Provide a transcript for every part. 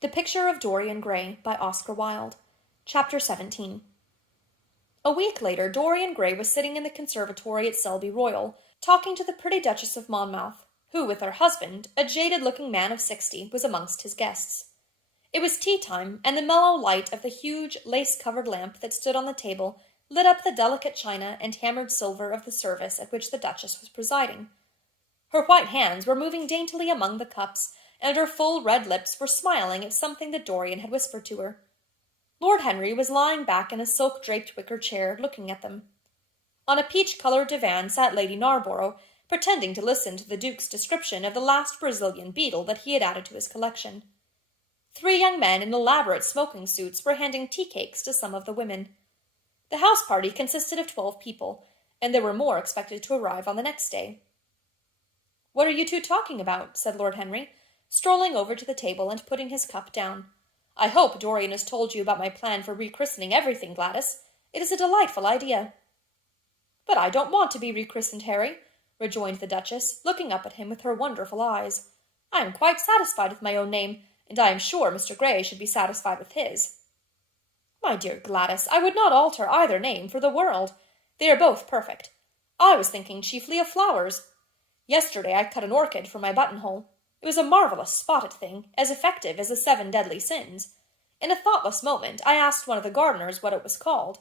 The Picture of Dorian Gray by Oscar Wilde. Chapter 17. A week later, Dorian Gray was sitting in the conservatory at Selby Royal, talking to the pretty Duchess of Monmouth, who, with her husband, a jaded-looking man of 60, was amongst his guests. It was tea-time, and the mellow light of the huge, lace-covered lamp that stood on the table lit up the delicate china and hammered silver of the service at which the Duchess was presiding. Her white hands were moving daintily among the cups, and her full red lips were smiling at something that Dorian had whispered to her. Lord Henry was lying back in a silk-draped wicker chair, looking at them. On a peach-colored divan sat Lady Narborough, pretending to listen to the Duke's description of the last Brazilian beetle that he had added to his collection. 3 young men in elaborate smoking suits were handing tea-cakes to some of the women. The house party consisted of 12 people, and there were more expected to arrive on the next day. "What are you two talking about?" said Lord Henry, strolling over to the table and putting his cup down. "I hope Dorian has told you about my plan for rechristening everything, Gladys. It is a delightful idea." "But I don't want to be rechristened, Harry," rejoined the Duchess, looking up at him with her wonderful eyes. "I am quite satisfied with my own name, and I am sure Mr. Gray should be satisfied with his." "My dear Gladys, I would not alter either name for the world. They are both perfect. I was thinking chiefly of flowers. Yesterday I cut an orchid for my buttonhole. It was a marvelous spotted thing, as effective as the 7 deadly sins. In a thoughtless moment I asked one of the gardeners what it was called.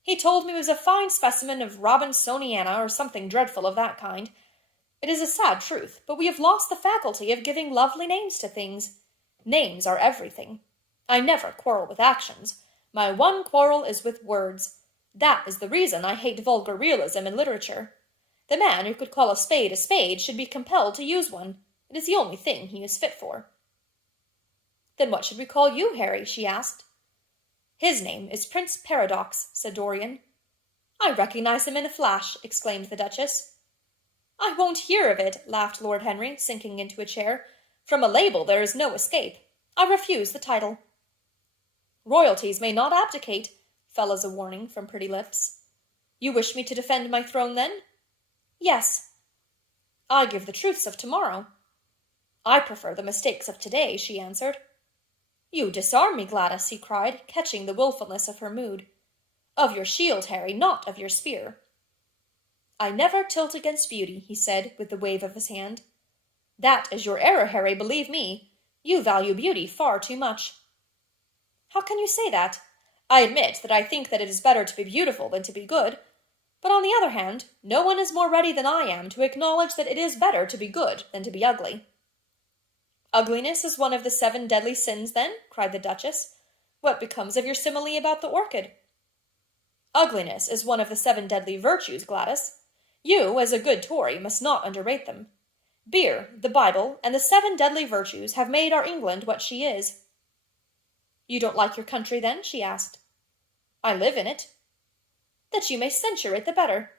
He told me it was a fine specimen of Robinsoniana or something dreadful of that kind. It is a sad truth, but we have lost the faculty of giving lovely names to things. Names are everything. I never quarrel with actions. My one quarrel is with words. That is the reason I hate vulgar realism in literature. The man who could call a spade should be compelled to use one. It is the only thing he is fit for." "Then what should we call you, Harry?" she asked. "His name is Prince Paradox," said Dorian. "I recognize him in a flash," exclaimed the Duchess. "I won't hear of it," laughed Lord Henry, sinking into a chair. "From a label there is no escape. I refuse the title." "Royalties may not abdicate," fell as a warning from pretty lips. "You wish me to defend my throne, then?" "Yes." "I give the truths of tomorrow." "I prefer the mistakes of today," she answered. "You disarm me, Gladys," he cried, catching the wilfulness of her mood. "Of your shield, Harry, not of your spear." "I never tilt against beauty," he said, with the wave of his hand. "That is your error, Harry, believe me. You value beauty far too much." "How can you say that? I admit that I think that it is better to be beautiful than to be good. But on the other hand, no one is more ready than I am to acknowledge that it is better to be good than to be ugly." "Ugliness is one of the 7 deadly sins, then?" cried the Duchess. "What becomes of your simile about the orchid?" "Ugliness is one of the 7 deadly virtues, Gladys. You, as a good Tory, must not underrate them. Beer, the Bible, and the 7 deadly virtues have made our England what she is." "You don't like your country, then?" she asked. "I live in it." "That you may censure it the better."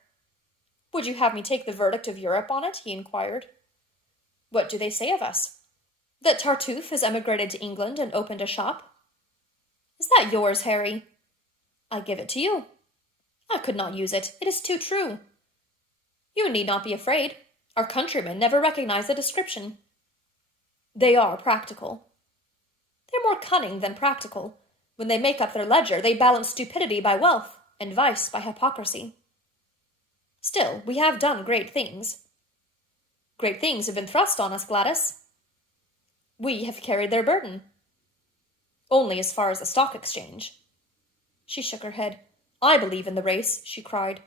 "Would you have me take the verdict of Europe on it?" he inquired. "What do they say of us?" "That Tartuffe has emigrated to England and opened a shop." "Is that yours, Harry?" "I give it to you." "I could not use it. It is too true." "You need not be afraid. Our countrymen never recognize the description." "They are practical." "They're more cunning than practical. When they make up their ledger, they balance stupidity by wealth, and vice by hypocrisy." "Still, we have done great things." "Great things have been thrust on us, Gladys." "We have carried their burden." "Only as far as the Stock Exchange." She shook her head. "I believe in the race," she cried.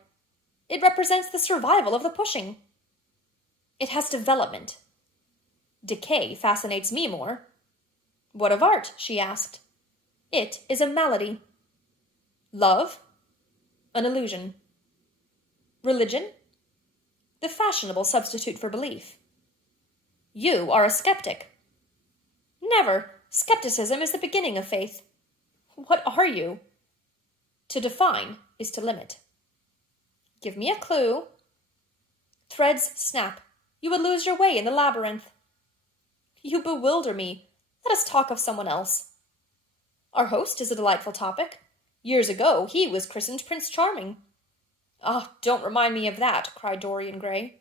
"It represents the survival of the pushing." "It has development." "Decay fascinates me more." "What of art?" she asked. "It is a malady." "Love?" "An illusion." "Religion?" "The fashionable substitute for belief." "You are a skeptic." "Never. Skepticism is the beginning of faith." "What are you?" "To define is to limit." "Give me a clue." "Threads snap. You would lose your way in the labyrinth." "You bewilder me. Let us talk of someone else." "Our host is a delightful topic. Years ago he was christened Prince Charming." "Ah, don't remind me of that," cried Dorian Gray.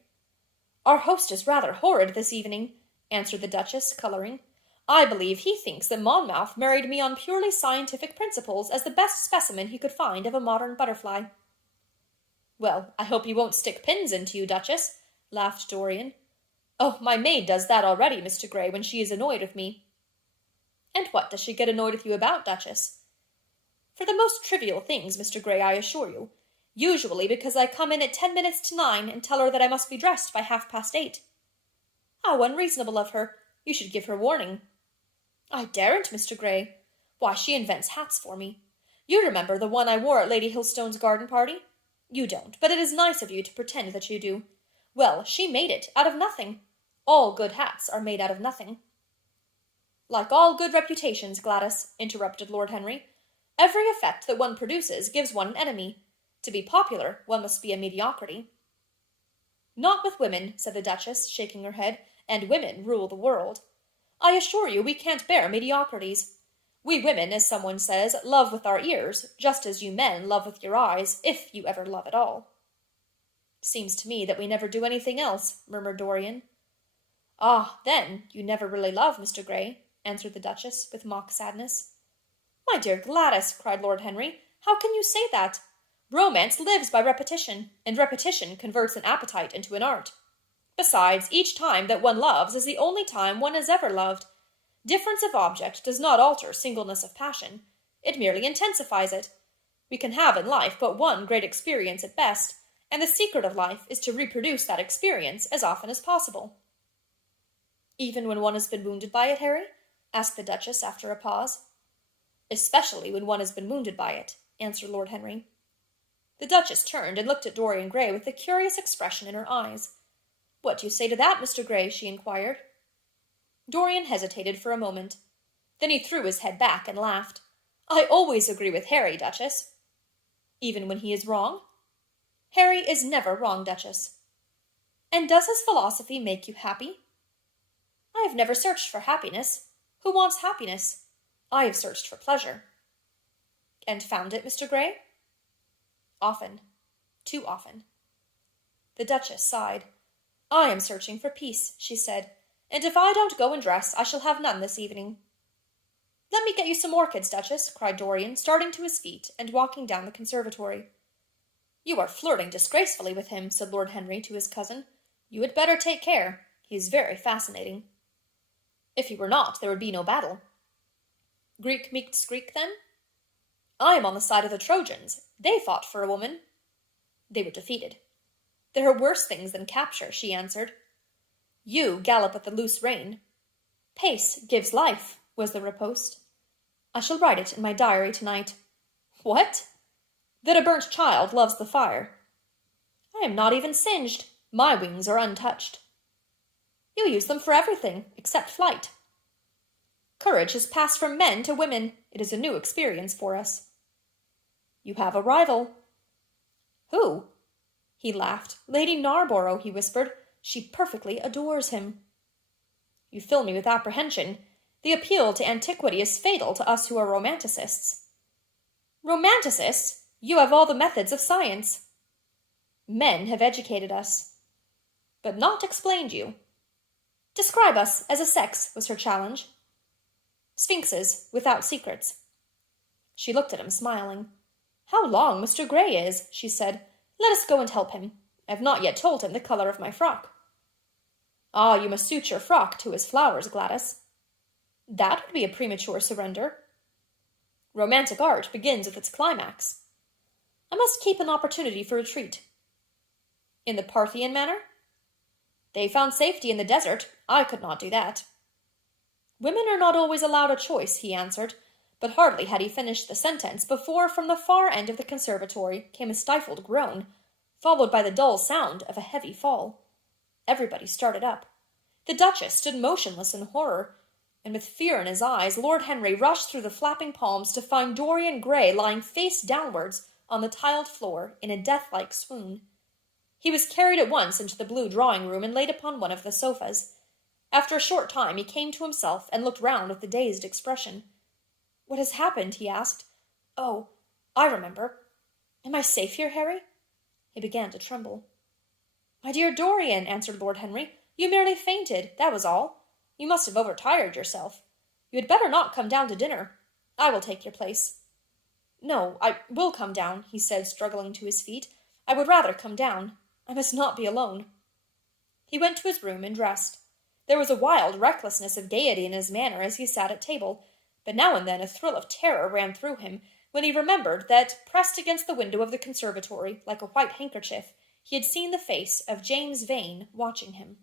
"Our host is rather horrid this evening," answered the Duchess, coloring. I believe he thinks that Monmouth married me on purely scientific principles as the best specimen he could find of a modern butterfly." "Well, I hope he won't stick pins into you, Duchess," laughed Dorian. "Oh, my maid does that already, Mr. Gray, when she is annoyed with me." "And what does she get annoyed with you about, Duchess?" "For the most trivial things, Mr. Gray, I assure you. Usually because I come in at 10 minutes to 9 and tell her that I must be dressed by 8:30. "How unreasonable of her! You should give her warning." "I daren't, Mr. Gray. Why, she invents hats for me. You remember the one I wore at Lady Hillstone's garden party? You don't, but it is nice of you to pretend that you do. Well, she made it out of nothing. All good hats are made out of nothing." "Like all good reputations, Gladys," interrupted Lord Henry. "Every effect that one produces gives one an enemy. To be popular, one must be a mediocrity." "Not with women," said the Duchess, shaking her head, "and women rule the world. I assure you we can't bear mediocrities. We women, as someone says, love with our ears, just as you men love with your eyes, if you ever love at all." "Seems to me that we never do anything else," murmured Dorian. "Ah, then, you never really love, Mr. Gray," answered the Duchess, with mock sadness. "My dear Gladys," cried Lord Henry, "how can you say that? Romance lives by repetition, and repetition converts an appetite into an art. Besides, each time that one loves is the only time one has ever loved. Difference of object does not alter singleness of passion. It merely intensifies it. We can have in life but one great experience at best, and the secret of life is to reproduce that experience as often as possible." "Even when one has been wounded by it, Harry?" asked the Duchess after a pause. "Especially when one has been wounded by it," answered Lord Henry. The Duchess turned and looked at Dorian Gray with a curious expression in her eyes. "What do you say to that, Mr. Gray?" she inquired. Dorian hesitated for a moment. Then he threw his head back and laughed. "I always agree with Harry, Duchess." "Even when he is wrong?" "Harry is never wrong, Duchess." "And does his philosophy make you happy?" "I have never searched for happiness. Who wants happiness? I have searched for pleasure." "And found it, Mr. Gray?" "Often. Too often." The Duchess sighed. "I am searching for peace," she said, "and if I don't go and dress, I shall have none this evening." "Let me get you some orchids, Duchess," cried Dorian, starting to his feet and walking down the conservatory. "You are flirting disgracefully with him," said Lord Henry to his cousin. "You had better take care. He is very fascinating." "If he were not, there would be no battle." "Greek meets Greek, then?" "I am on the side of the Trojans. They fought for a woman." "They were defeated." "There are worse things than capture," she answered. "You gallop at the loose rein." "Pace gives life," was the riposte. "I shall write it in my diary tonight." "What?" "That a burnt child loves the fire." "I am not even singed. My wings are untouched." "You use them for everything, except flight." "Courage has passed from men to women. It is a new experience for us." "You have a rival." "Who?" He laughed. "Lady Narborough," he whispered. "She perfectly adores him." "You fill me with apprehension. The appeal to antiquity is fatal to us who are romanticists." "Romanticists? You have all the methods of science." "Men have educated us." "But not explained you." "Describe us as a sex," was her challenge. "Sphinxes, without secrets." She looked at him, smiling. "How long Mr. Gray is," she said. "Let us go and help him. I have not yet told him the color of my frock." "Ah, you must suit your frock to his flowers, Gladys." "That would be a premature surrender." "Romantic art begins with its climax." "I must keep an opportunity for retreat." "In the Parthian manner?" "They found safety in the desert. I could not do that." "Women are not always allowed a choice," he answered, but hardly had he finished the sentence before from the far end of the conservatory came a stifled groan, followed by the dull sound of a heavy fall. Everybody started up. The Duchess stood motionless in horror, and with fear in his eyes, Lord Henry rushed through the flapping palms to find Dorian Gray lying face downwards on the tiled floor in a death-like swoon. He was carried at once into the blue drawing-room and laid upon one of the sofas. After a short time he came to himself and looked round with a dazed expression. "What has happened?" he asked. "Oh, I remember. Am I safe here, Harry?" He began to tremble. "My dear Dorian," answered Lord Henry, "you merely fainted, that was all. You must have overtired yourself. "You had better not come down to dinner. I will take your place." "No, I will come down," he said, struggling to his feet. "I would rather come down. I must not be alone." He went to his room and dressed. There was a wild recklessness of gaiety in his manner as he sat at table, but now and then a thrill of terror ran through him when he remembered that, pressed against the window of the conservatory, like a white handkerchief, he had seen the face of James Vane watching him.